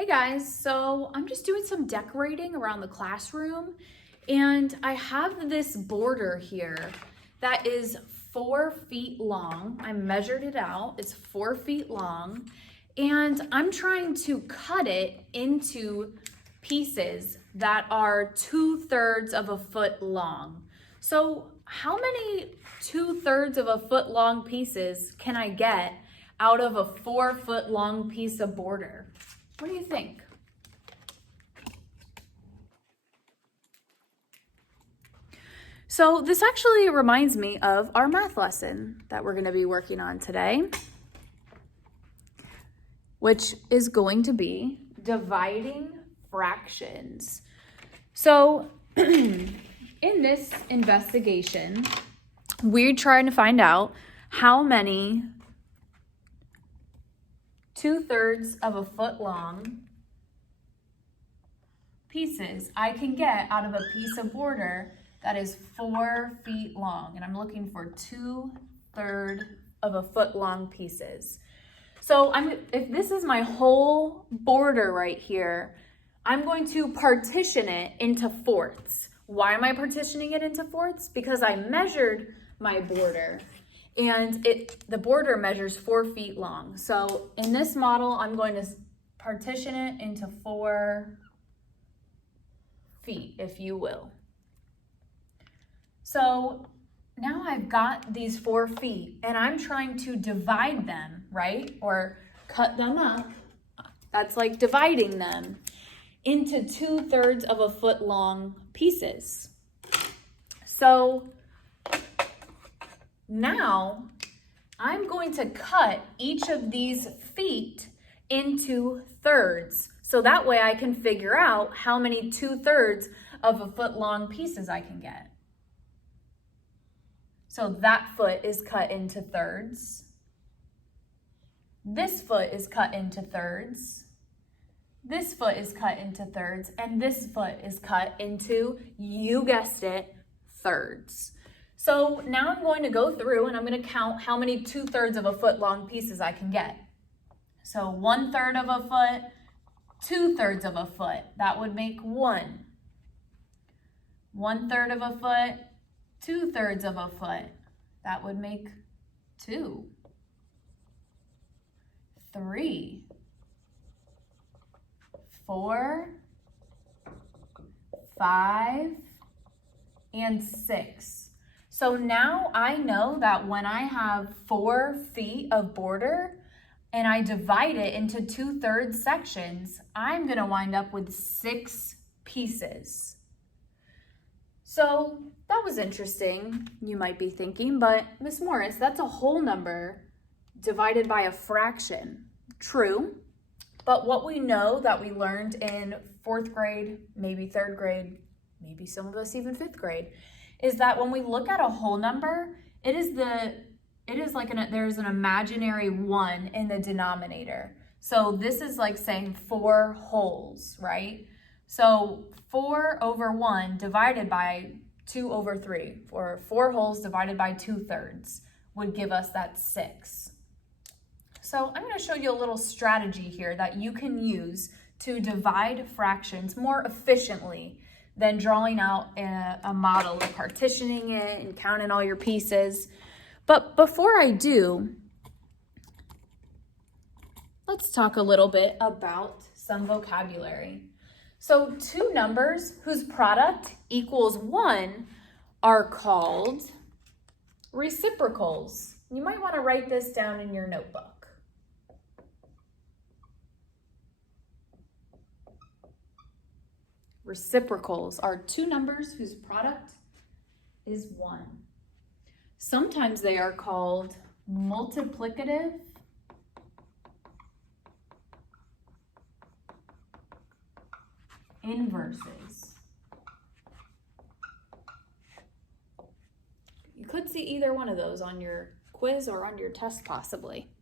Hey guys, so I'm just doing some decorating around the classroom and I have this border here that is 4 feet long. I measured it out, it's 4 feet long, and I'm trying to cut it into pieces that are 2/3 of a foot long. So how many 2/3 of a foot long pieces can I get out of a 4 foot long piece of border? What do you think? So this actually reminds me of our math lesson that we're going to be working on today, which is going to be dividing fractions. So in this investigation, we're trying to find out how many 2/3 of a foot long pieces I can get out of a piece of border that is 4 feet long. And I'm looking for 2/3 of a foot long pieces. So if this is my whole border right here, I'm going to partition it into fourths. Why am I partitioning it into fourths? Because I measured my border and the border measures 4 feet long. So in this model, I'm going to partition it into 4 feet, if you will. So now I've got these 4 feet and I'm trying to divide them, right? Or cut them up. That's like dividing them into 2/3 of a foot long pieces. So now I'm going to cut each of these feet into thirds. So that way I can figure out how many 2/3 of a foot long pieces I can get. So that foot is cut into thirds. This foot is cut into thirds. This foot is cut into thirds. And this foot is cut into, you guessed it, thirds. So now I'm going to go through and I'm going to count how many 2/3 of a foot long pieces I can get. So 1/3 of a foot, 2/3 of a foot, that would make 1. 1/3 of a foot, 2/3 of a foot, that would make 2. 3, 4, 5, and 6. So now I know that when I have 4 feet of border and I divide it into 2/3 sections, I'm going to wind up with 6 pieces. So that was interesting, you might be thinking, but Miss Morris, that's a whole number divided by a fraction. True, but what we know that we learned in 4th grade, maybe 3rd grade, maybe some of us even 5th grade, is that when we look at a whole number, there's an imaginary 1 in the denominator. So this is like saying 4 wholes, right? So 4 over 1 divided by 2 over 3, or 4 wholes divided by 2/3 would give us that 6. So I'm going to show you a little strategy here that you can use to divide fractions more efficiently than drawing out a model of partitioning it and counting all your pieces. But before I do, let's talk a little bit about some vocabulary. So 2 numbers whose product equals 1 are called reciprocals. You might want to write this down in your notebook. Reciprocals are 2 numbers whose product is 1. Sometimes they are called multiplicative inverses. You could see either one of those on your quiz or on your test possibly.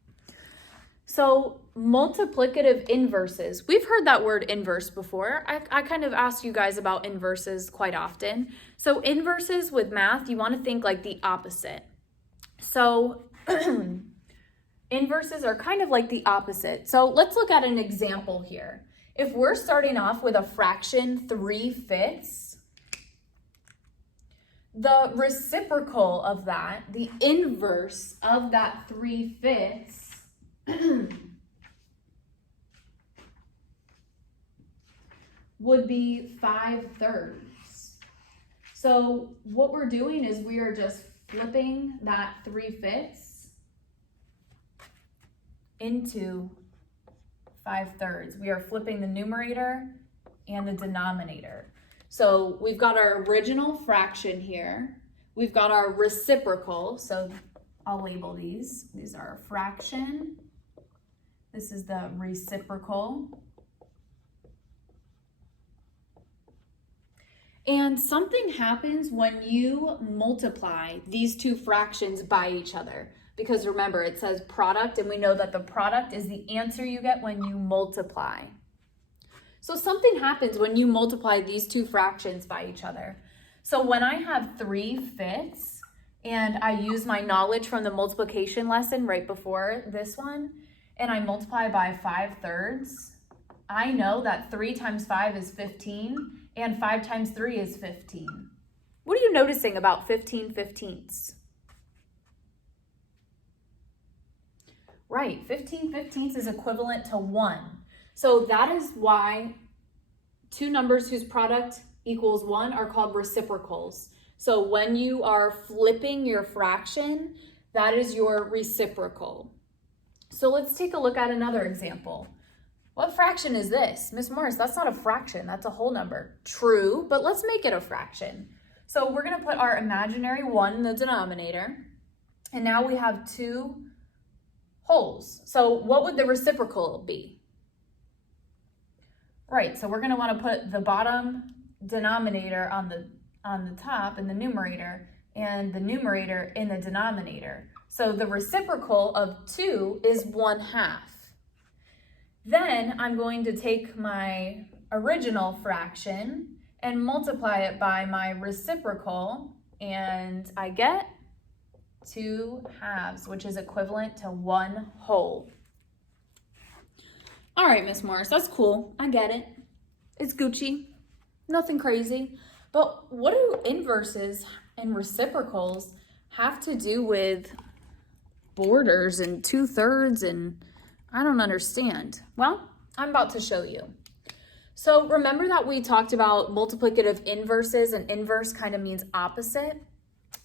So multiplicative inverses, we've heard that word inverse before. I kind of asked you guys about inverses quite often. So inverses with math, you want to think like the opposite. So inverses are kind of like the opposite. So let's look at an example here. If we're starting off with a fraction 3/5, the reciprocal of that, the inverse of that 3/5 would be 5/3. So what we're doing is we are just flipping that 3/5 into 5/3. We are flipping the numerator and the denominator. So we've got our original fraction here. We've got our reciprocal. So I'll label these. These are a fraction. This is the reciprocal. And something happens when you multiply these two fractions by each other. Because remember, it says product, and we know that the product is the answer you get when you multiply. So something happens when you multiply these two fractions by each other. So when I have 3/5, and I use my knowledge from the multiplication lesson right before this one, and I multiply by 5/3, I know that 3 times 5 is 15, and 5 times 3 is 15. What are you noticing about 15/15? Right, 15/15 is equivalent to 1. So that is why two numbers whose product equals 1 are called reciprocals. So when you are flipping your fraction, that is your reciprocal. So let's take a look at another example. What fraction is this? Miss Morris, that's not a fraction, that's a whole number. True, but let's make it a fraction. So we're gonna put our imaginary 1 in the denominator, and now we have 2 wholes. So what would the reciprocal be? Right, so we're gonna wanna put the bottom denominator on the top in the numerator, and the numerator in the denominator. So the reciprocal of 2 is 1/2. Then I'm going to take my original fraction and multiply it by my reciprocal, and I get 2/2, which is equivalent to 1 whole. All right, Miss Morris, that's cool. I get it. It's Gucci. Nothing crazy. But what do inverses and reciprocals have to do with borders and 2/3 and I don't understand? Well, I'm about to show you. So remember that we talked about multiplicative inverses, and inverse kind of means opposite.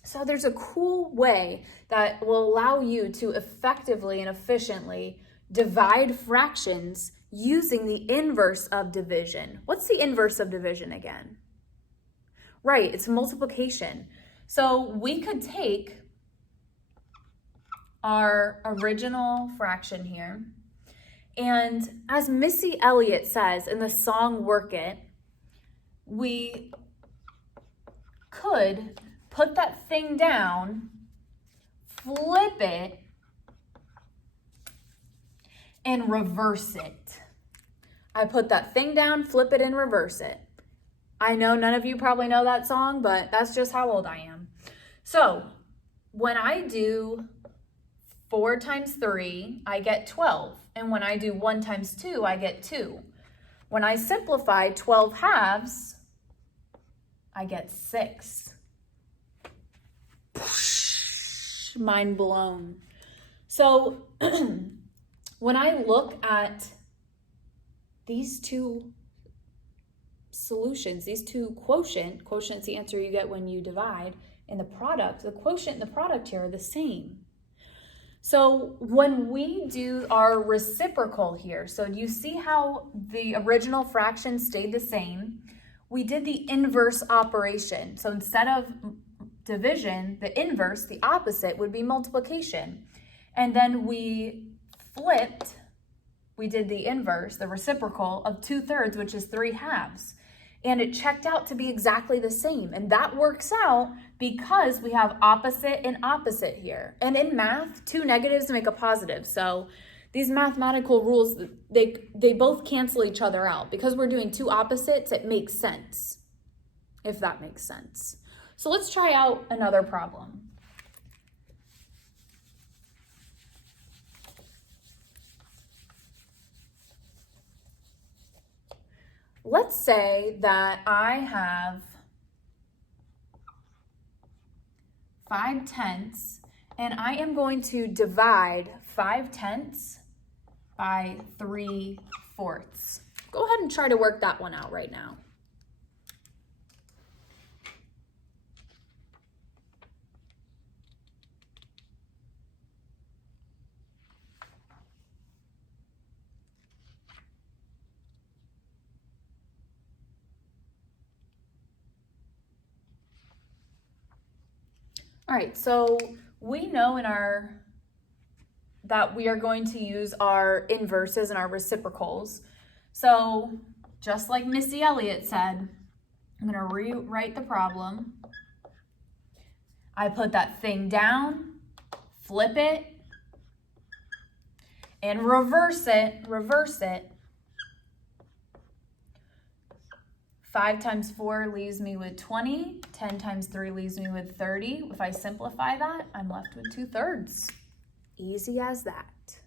So there's a cool way that will allow you to effectively and efficiently divide fractions using the inverse of division. What's the inverse of division again? Right, it's multiplication. So we could take our original fraction here, and as Missy Elliott says in the song Work It, we could put that thing down, flip it, and reverse it. I put that thing down, flip it, and reverse it. I know none of you probably know that song, but that's just how old I am. So when I do 4 times 3, I get 12. And when I do 1 times 2, I get 2. When I simplify 12/2, I get 6. Mind blown. So when I look at these two solutions, these two quotient's the answer you get when you divide, and the quotient and the product here are the same. So when we do our reciprocal here, so you see how the original fraction stayed the same, we did the inverse operation. So instead of division, the inverse, the opposite, would be multiplication. And then we flipped, we did the inverse, the reciprocal of 2/3, which is 3/2. And it checked out to be exactly the same. And that works out because we have opposite and opposite here. And in math, 2 negatives make a positive. So these mathematical rules, they both cancel each other out. Because we're doing 2 opposites, it makes sense, if that makes sense. So let's try out another problem. let's say that I have 5/10 and I am going to divide 5/10 by 3/4. Go ahead and try to work that one out right now. All right, so we know that we are going to use our inverses and our reciprocals. So just like Missy Elliott said, I'm going to rewrite the problem. I put that thing down, flip it, and reverse it. 5 times 4 leaves me with 20. 10 times 3 leaves me with 30. If I simplify that, I'm left with 2/3. Easy as that.